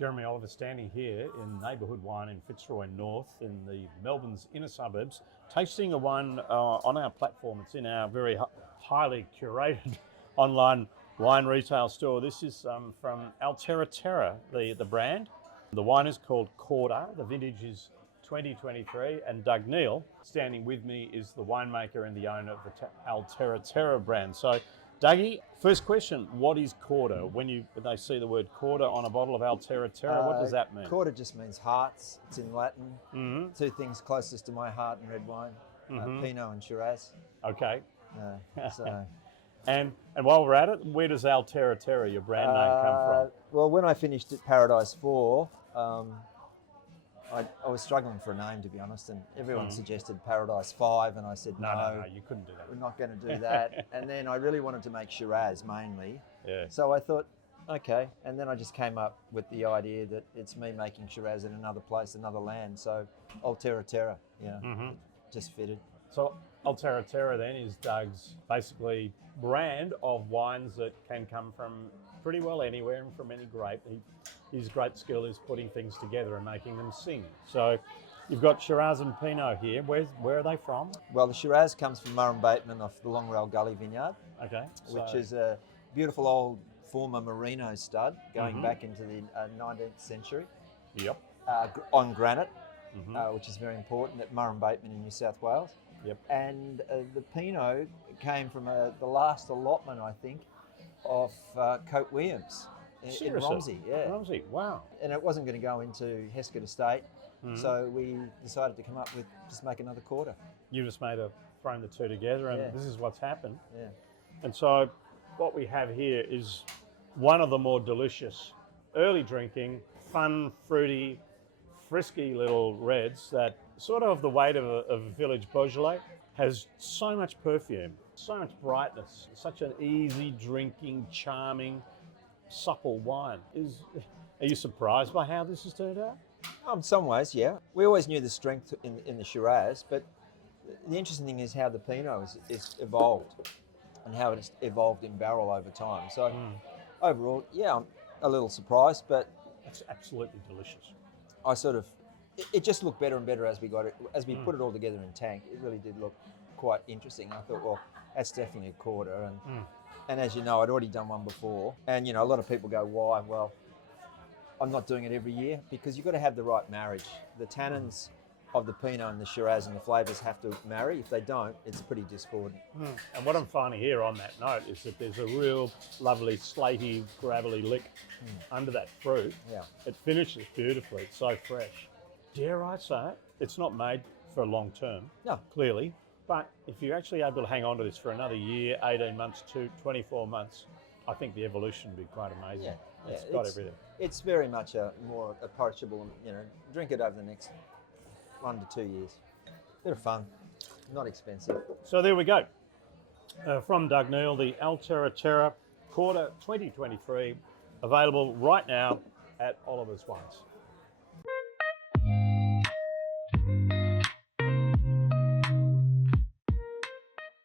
Jeremy Oliver standing here in Neighbourhood Wine in Fitzroy North in the Melbourne's inner suburbs, tasting a wine on our platform. It's in our very highly curated online wine retail store. This is from Altera Terra, the brand. The wine is called Corda. The vintage is 2023, and Doug Neal, standing with me, is the winemaker and the owner of the Altera Terra brand. So, Dougie, first question, what is Corda? When they see the word Corda on a bottle of Altera Terra, what does that mean? Corda just means hearts. It's in Latin. Mm-hmm. Two things closest to my heart in red wine, Pinot and Shiraz. Okay. So. And while we're at it, where does Altera Terra, your brand name, come from? Well, when I finished at Paradise 4, I was struggling for a name, to be honest, and everyone suggested Paradise 5, and I said, no, you couldn't do that. We're not going to do that. And then I really wanted to make Shiraz mainly. Yeah. So I thought, okay. And then I just came up with the idea that it's me making Shiraz in another place, another land. So Altera Terra, it just fitted. So Altera Terra then is Doug's basically brand of wines that can come from pretty well anywhere and from any grape. His great skill is putting things together and making them sing. So you've got Shiraz and Pinot here. Where are they from? Well, the Shiraz comes from Murrum Bateman off the Long Rail Gully Vineyard, which is a beautiful old former merino stud going back into the 19th century. Yep. On granite, which is very important at Murrum Bateman in New South Wales. Yep. And the Pinot came from the last allotment, I think, of Cope Williams. In Romsey, Romsey, wow. And it wasn't going to go into Heskett Estate, so we decided to come up with just make another Corda. You just thrown the two together, and this is what's happened. Yeah. And so what we have here is one of the more delicious, early drinking, fun, fruity, frisky little reds that sort of the weight of a village Beaujolais, has so much perfume, so much brightness, such an easy drinking, charming, supple wine. Are you surprised by how this has turned out? In some ways, yeah. We always knew the strength in the Shiraz, but the interesting thing is how the Pinot is evolved and how it has evolved in barrel over time. So overall, yeah, I'm a little surprised, but it's absolutely delicious. It just looked better and better as we put it all together in tank. It really did look quite interesting. I thought, well, that's definitely a Corda, and as you know, I'd already done one before. And, a lot of people go, why? Well, I'm not doing it every year because you've got to have the right marriage. The tannins of the Pinot and the Shiraz and the flavours have to marry. If they don't, it's pretty discordant. And what I'm finding here on that note is that there's a real lovely slaty, gravelly lick under that fruit. Yeah. It finishes beautifully. It's so fresh. Dare I say it? It's not made for long term, clearly. But if you're actually able to hang on to this for another year, 18 months to 24 months, I think the evolution would be quite amazing. Yeah. It's got everything. It's very much more approachable, drink it over the next 1 to 2 years. Bit of fun, not expensive. So there we go. From Doug Neal, the Altera Terra Corda 2023, available right now at Oliver's Wines.